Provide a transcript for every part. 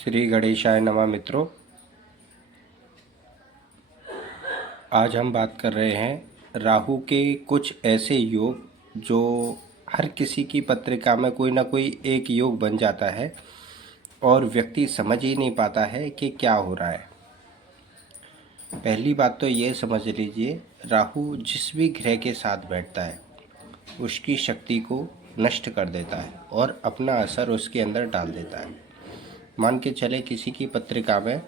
श्री गणेशाय नमः मित्रों। आज हम बात कर रहे हैं राहु के कुछ ऐसे योग जो हर किसी की पत्रिका में कोई ना कोई एक योग बन जाता है और व्यक्ति समझ ही नहीं पाता है कि क्या हो रहा है। पहली बात तो ये समझ लीजिए, राहु जिस भी ग्रह के साथ बैठता है उसकी शक्ति को नष्ट कर देता है और अपना असर उसके अंदर डाल देता है। मान के चले किसी की पत्रिका में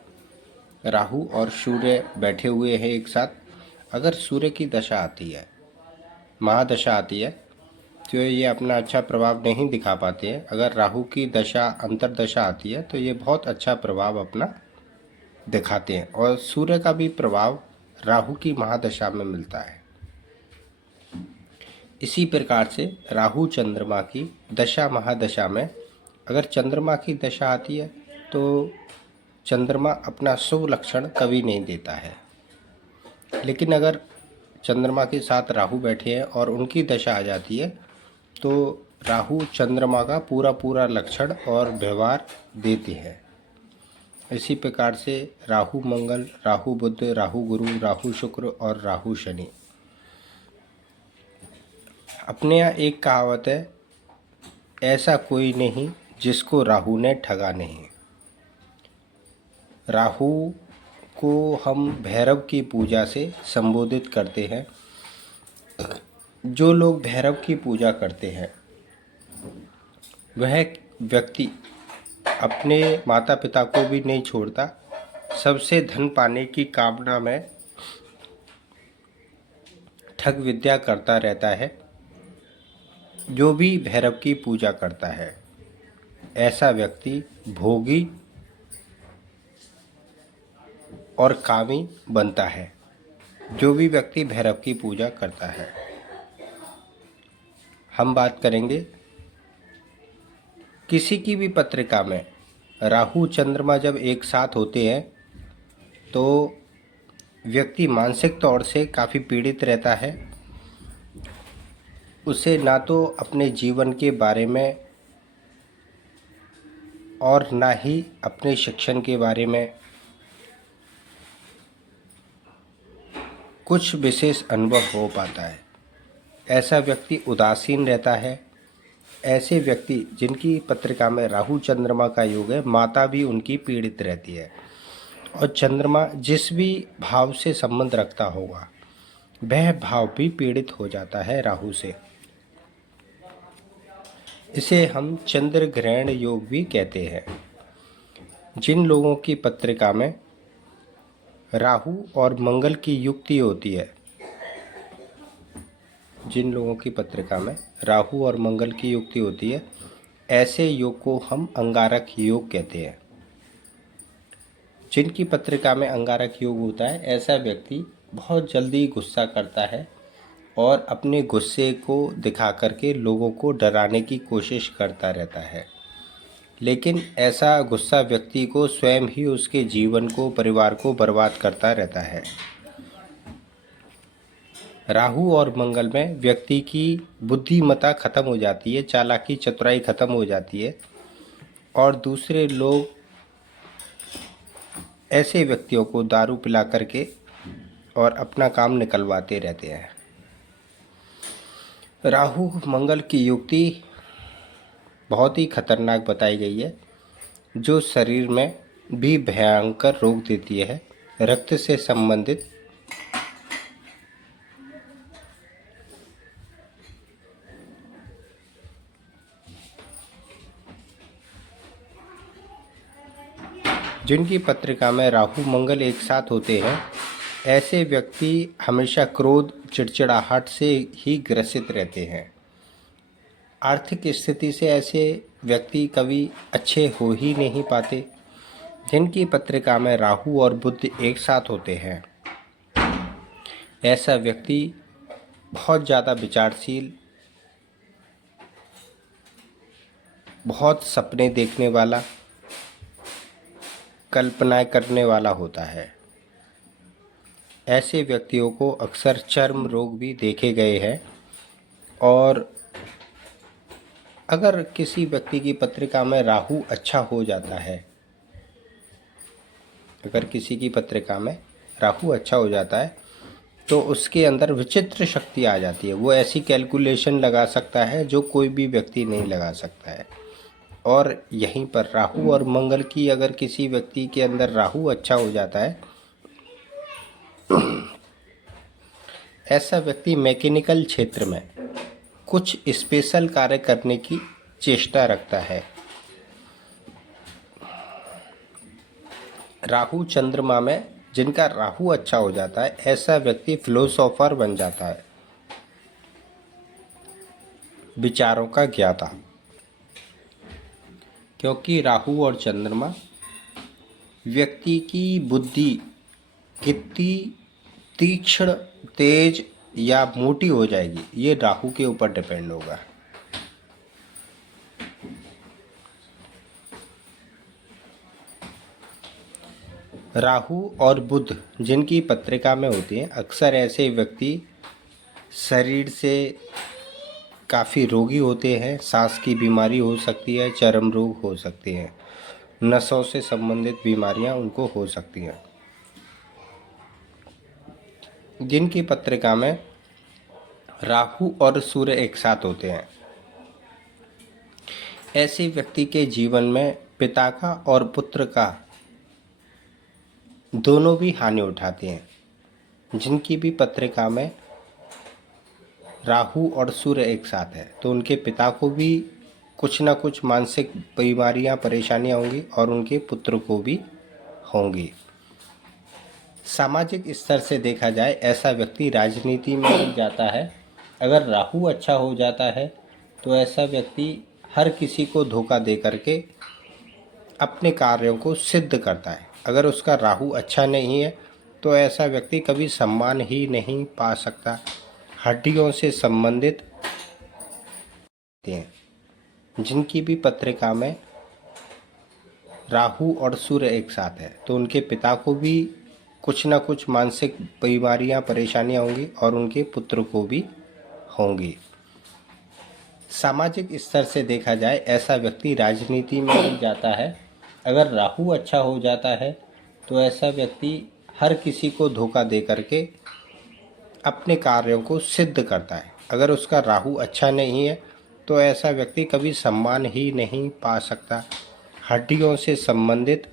राहु और सूर्य बैठे हुए हैं एक साथ। अगर सूर्य की दशा आती है, महादशा आती है, तो ये अपना अच्छा प्रभाव नहीं दिखा पाते हैं। अगर राहु की दशा अंतरदशा आती है तो ये बहुत अच्छा प्रभाव अपना दिखाते हैं और सूर्य का भी प्रभाव राहु की महादशा में मिलता है। इसी प्रकार से राहु चंद्रमा की दशा महादशा में अगर चंद्रमा की दशा आती है तो चंद्रमा अपना शुभ लक्षण कभी नहीं देता है। लेकिन अगर चंद्रमा के साथ राहु बैठे हैं और उनकी दशा आ जाती है तो राहु चंद्रमा का पूरा पूरा लक्षण और व्यवहार देते हैं। इसी प्रकार से राहु मंगल, राहु बुध, राहु गुरु, राहु शुक्र और राहु शनि। अपने यहाँ एक कहावत है, ऐसा कोई नहीं जिसको राहु ने ठगा नहीं। राहु को हम भैरव की पूजा से संबोधित करते हैं। जो लोग भैरव की पूजा करते हैं वह व्यक्ति अपने माता पिता को भी नहीं छोड़ता, सबसे धन पाने की कामना में ठग विद्या करता रहता है। जो भी भैरव की पूजा करता है ऐसा व्यक्ति भोगी और कामी बनता है। जो भी व्यक्ति भैरव की पूजा करता है। हम बात करेंगे किसी की भी पत्रिका में राहु चंद्रमा जब एक साथ होते हैं तो व्यक्ति मानसिक तौर से काफ़ी पीड़ित रहता है। उसे ना तो अपने जीवन के बारे में और ना ही अपने शिक्षण के बारे में कुछ विशेष अनुभव हो पाता है। ऐसा व्यक्ति उदासीन रहता है। ऐसे व्यक्ति जिनकी पत्रिका में राहु चंद्रमा का योग है, माता भी उनकी पीड़ित रहती है और चंद्रमा जिस भी भाव से संबंध रखता होगा वह भाव भी पीड़ित हो जाता है राहु से। इसे हम चंद्र ग्रहण योग भी कहते हैं। जिन लोगों की पत्रिका में राहु और मंगल की युक्ति होती है, जिन लोगों की पत्रिका में राहु और मंगल की युक्ति होती है, ऐसे योग को हम अंगारक योग कहते हैं। जिनकी पत्रिका में अंगारक योग होता है ऐसा व्यक्ति बहुत जल्दी गुस्सा करता है और अपने गुस्से को दिखा करके लोगों को डराने की कोशिश करता रहता है। लेकिन ऐसा गुस्सा व्यक्ति को स्वयं ही उसके जीवन को, परिवार को बर्बाद करता रहता है। राहु और मंगल में व्यक्ति की बुद्धिमत्ता खत्म हो जाती है, चालाकी चतुराई खत्म हो जाती है और दूसरे लोग ऐसे व्यक्तियों को दारू पिला करके और अपना काम निकलवाते रहते हैं। राहु मंगल की युक्ति बहुत ही खतरनाक बताई गई है, जो शरीर में भी भयंकर रोग देती है। रक्त से संबंधित जिनकी पत्रिका में राहु मंगल एक साथ होते हैं ऐसे व्यक्ति हमेशा क्रोध, चिड़चिड़ाहट से ही ग्रसित रहते हैं। आर्थिक स्थिति से ऐसे व्यक्ति कभी अच्छे हो ही नहीं पाते। जिनकी पत्रिका में राहु और बुध एक साथ होते हैं ऐसा व्यक्ति बहुत ज़्यादा विचारशील, बहुत सपने देखने वाला, कल्पनाएं करने वाला होता है। ऐसे व्यक्तियों को अक्सर चर्म रोग भी देखे गए हैं। और अगर किसी व्यक्ति की पत्रिका में राहु अच्छा हो जाता है अगर किसी की पत्रिका में राहु अच्छा हो जाता है तो उसके अंदर विचित्र शक्ति आ जाती है। वो ऐसी कैलकुलेशन लगा सकता है जो कोई भी व्यक्ति नहीं लगा सकता है। और यहीं पर राहु और मंगल की अगर किसी व्यक्ति के अंदर राहु अच्छा हो जाता है, ऐसा व्यक्ति मैकेनिकल क्षेत्र में कुछ स्पेशल कार्य करने की चेष्टा रखता है। राहु चंद्रमा में जिनका राहु अच्छा हो जाता है, ऐसा व्यक्ति फिलोसोफर बन जाता है, विचारों का ज्ञाता। क्योंकि राहु और चंद्रमा व्यक्ति की बुद्धि कितनी तीक्ष्ण, तेज या मोटी हो जाएगी, ये राहु के ऊपर डिपेंड होगा। राहु और बुध जिनकी पत्रिका में होती हैं, अक्सर ऐसे व्यक्ति शरीर से काफ़ी रोगी होते हैं। सांस की बीमारी हो सकती है, चर्म रोग हो सकते हैं, नसों से संबंधित बीमारियां उनको हो सकती हैं। जिनकी पत्रिका में राहु और सूर्य एक साथ होते हैं, ऐसे व्यक्ति के जीवन में पिता का और पुत्र का दोनों भी हानि उठाते हैं। जिनकी भी पत्रिका में राहु और सूर्य एक साथ है तो उनके पिता को भी कुछ ना कुछ मानसिक बीमारियां, परेशानियां होंगी और उनके पुत्र को भी होंगी। सामाजिक स्तर से देखा जाए, ऐसा व्यक्ति राजनीति में भी जाता है। अगर राहु अच्छा हो जाता है तो ऐसा व्यक्ति हर किसी को धोखा दे करके अपने कार्यों को सिद्ध करता है। अगर उसका राहु अच्छा नहीं है तो ऐसा व्यक्ति कभी सम्मान ही नहीं पा सकता। हड्डियों से संबंधित हैं। जिनकी भी पत्रिका में राहु और सूर्य एक साथ है तो उनके पिता को भी कुछ ना कुछ मानसिक बीमारियां, परेशानियां होंगी और उनके पुत्र को भी होंगी। सामाजिक स्तर से देखा जाए, ऐसा व्यक्ति राजनीति में भी जाता है। अगर राहु अच्छा हो जाता है तो ऐसा व्यक्ति हर किसी को धोखा दे करके अपने कार्यों को सिद्ध करता है। अगर उसका राहु अच्छा नहीं है तो ऐसा व्यक्ति कभी सम्मान ही नहीं पा सकता। हड्डियों से संबंधित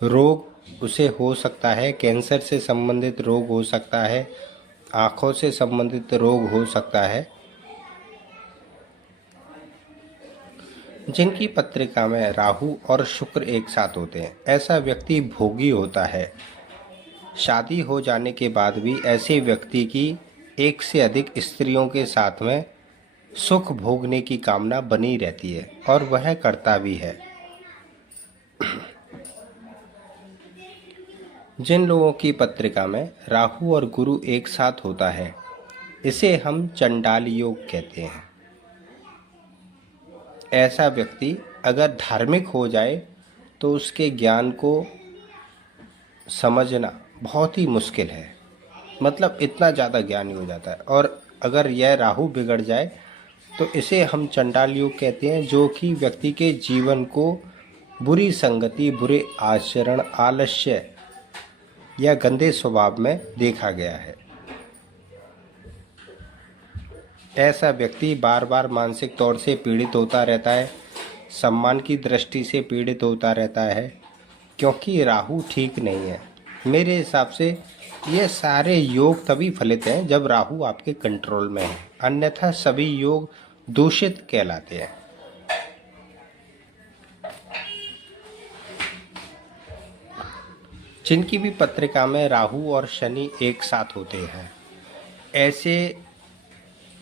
रोग उसे हो सकता है, कैंसर से संबंधित रोग हो सकता है, आँखों से संबंधित रोग हो सकता है। जिनकी पत्रिका में राहु और शुक्र एक साथ होते हैं, ऐसा व्यक्ति भोगी होता है। शादी हो जाने के बाद भी ऐसे व्यक्ति की एक से अधिक स्त्रियों के साथ में सुख भोगने की कामना बनी रहती है और वह करता भी है। जिन लोगों की पत्रिका में राहु और गुरु एक साथ होता है, इसे हम चंडाल योग कहते हैं। ऐसा व्यक्ति अगर धार्मिक हो जाए तो उसके ज्ञान को समझना बहुत ही मुश्किल है। मतलब इतना ज़्यादा ज्ञानी हो जाता है। और अगर यह राहु बिगड़ जाए तो इसे हम चंडाल योग कहते हैं, जो कि व्यक्ति के जीवन को बुरी संगति, बुरे आचरण, आलस्य या गंदे स्वभाव में देखा गया है। ऐसा व्यक्ति बार बार मानसिक तौर से पीड़ित होता रहता है, सम्मान की दृष्टि से पीड़ित होता रहता है, क्योंकि राहु ठीक नहीं है। मेरे हिसाब से ये सारे योग तभी फलित हैं जब राहु आपके कंट्रोल में है, अन्यथा सभी योग दूषित कहलाते हैं। जिनकी भी पत्रिका में राहु और शनि एक साथ होते हैं, ऐसे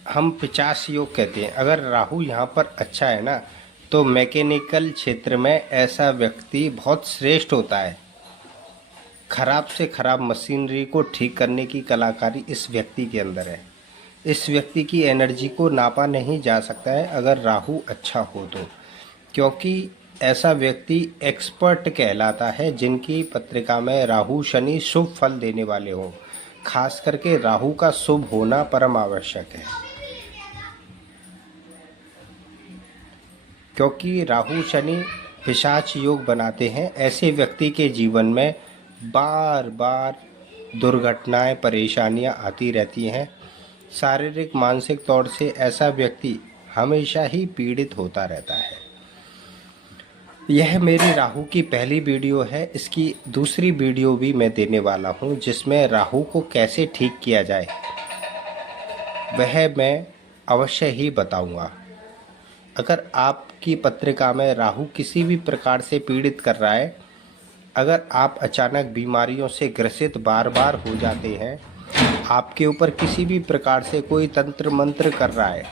हम 50 योग कहते हैं। अगर राहु यहाँ पर अच्छा है ना, तो मैकेनिकल क्षेत्र में ऐसा व्यक्ति बहुत श्रेष्ठ होता है। खराब से खराब मशीनरी को ठीक करने की कलाकारी इस व्यक्ति के अंदर है। इस व्यक्ति की एनर्जी को नापा नहीं जा सकता है अगर राहु अच्छा हो तो, क्योंकि ऐसा व्यक्ति एक्सपर्ट कहलाता है जिनकी पत्रिका में राहु शनि शुभ फल देने वाले हों। खास करके राहु का शुभ होना परम आवश्यक है, क्योंकि राहु शनि पिशाच योग बनाते हैं, ऐसे व्यक्ति के जीवन में बार बार दुर्घटनाएं, परेशानियां आती रहती हैं। शारीरिक मानसिक तौर से ऐसा व्यक्ति हमेशा ही पीड़ित होता रहता है। यह मेरी राहु की पहली वीडियो है। इसकी दूसरी वीडियो भी मैं देने वाला हूं, जिसमें राहु को कैसे ठीक किया जाए वह मैं अवश्य ही बताऊंगा। अगर आपकी पत्रिका में राहु किसी भी प्रकार से पीड़ित कर रहा है, अगर आप अचानक बीमारियों से ग्रसित बार बार हो जाते हैं, आपके ऊपर किसी भी प्रकार से कोई तंत्र मंत्र कर रहा है,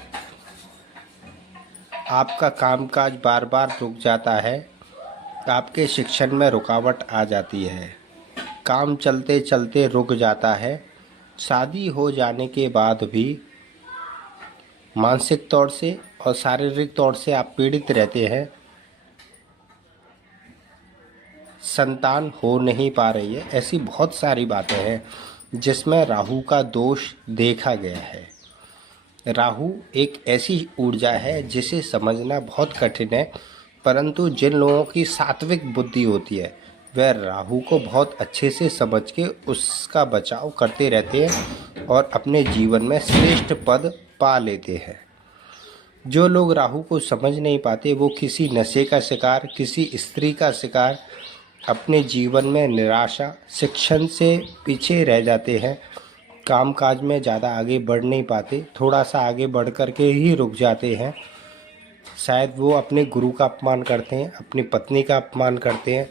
आपका कामकाज बार बार रुक जाता है, आपके शिक्षण में रुकावट आ जाती है, काम चलते चलते रुक जाता है, शादी हो जाने के बाद भी मानसिक तौर से और शारीरिक तौर से आप पीड़ित रहते हैं, संतान हो नहीं पा रही है, ऐसी बहुत सारी बातें हैं जिसमें राहु का दोष देखा गया है। राहु एक ऐसी ऊर्जा है जिसे समझना बहुत कठिन है, परंतु जिन लोगों की सात्विक बुद्धि होती है वह राहु को बहुत अच्छे से समझ के उसका बचाव करते रहते हैं और अपने जीवन में श्रेष्ठ पद पा लेते हैं। जो लोग राहु को समझ नहीं पाते वो किसी नशे का शिकार, किसी स्त्री का शिकार, अपने जीवन में निराशा, शिक्षण से पीछे रह जाते हैं, कामकाज में ज़्यादा आगे बढ़ नहीं पाते, थोड़ा सा आगे बढ़ कर के ही रुक जाते हैं। शायद वो अपने गुरु का अपमान करते हैं, अपनी पत्नी का अपमान करते हैं,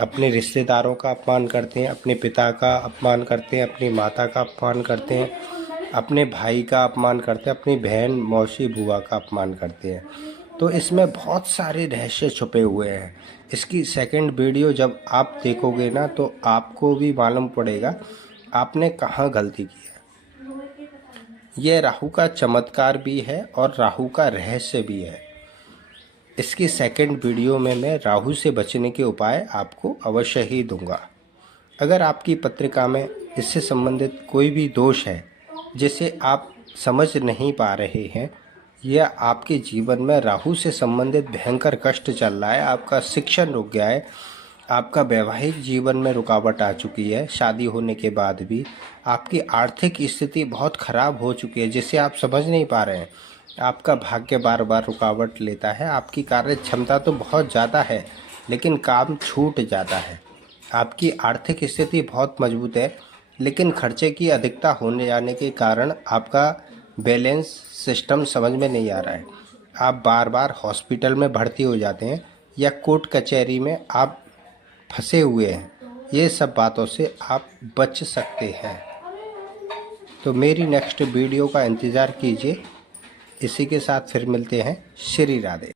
अपने रिश्तेदारों का अपमान करते हैं, अपने पिता का अपमान करते हैं, अपनी माता का अपमान करते हैं, अपने भाई का अपमान करते हैं, अपनी बहन, मौसी, बुआ का अपमान करते हैं। तो इसमें बहुत सारे रहस्य छुपे हुए हैं। इसकी सेकंड वीडियो जब आप देखोगे ना तो आपको भी मालूम पड़ेगा आपने कहाँ गलती की है। यह राहु का चमत्कार भी है और राहु का रहस्य भी है। इसकी सेकंड वीडियो में मैं राहु से बचने के उपाय आपको अवश्य ही दूंगा। अगर आपकी पत्रिका में इससे संबंधित कोई भी दोष है जिसे आप समझ नहीं पा रहे हैं, या आपके जीवन में राहु से संबंधित भयंकर कष्ट चल रहा है, आपका शिक्षण रुक गया है, आपका वैवाहिक जीवन में रुकावट आ चुकी है, शादी होने के बाद भी आपकी आर्थिक स्थिति बहुत ख़राब हो चुकी है जिसे आप समझ नहीं पा रहे हैं, आपका भाग्य बार बार रुकावट लेता है, आपकी कार्य क्षमता तो बहुत ज़्यादा है लेकिन काम छूट जाता है, आपकी आर्थिक स्थिति बहुत मजबूत है लेकिन खर्चे की अधिकता होने जाने के कारण आपका बैलेंस सिस्टम समझ में नहीं आ रहा है, आप बार बार हॉस्पिटल में भर्ती हो जाते हैं या कोर्ट कचहरी में आप फंसे हुए हैं। ये सब बातों से आप बच सकते हैं। तो मेरी नेक्स्ट वीडियो का इंतज़ार कीजिए। इसी के साथ फिर मिलते हैं। श्री राधे।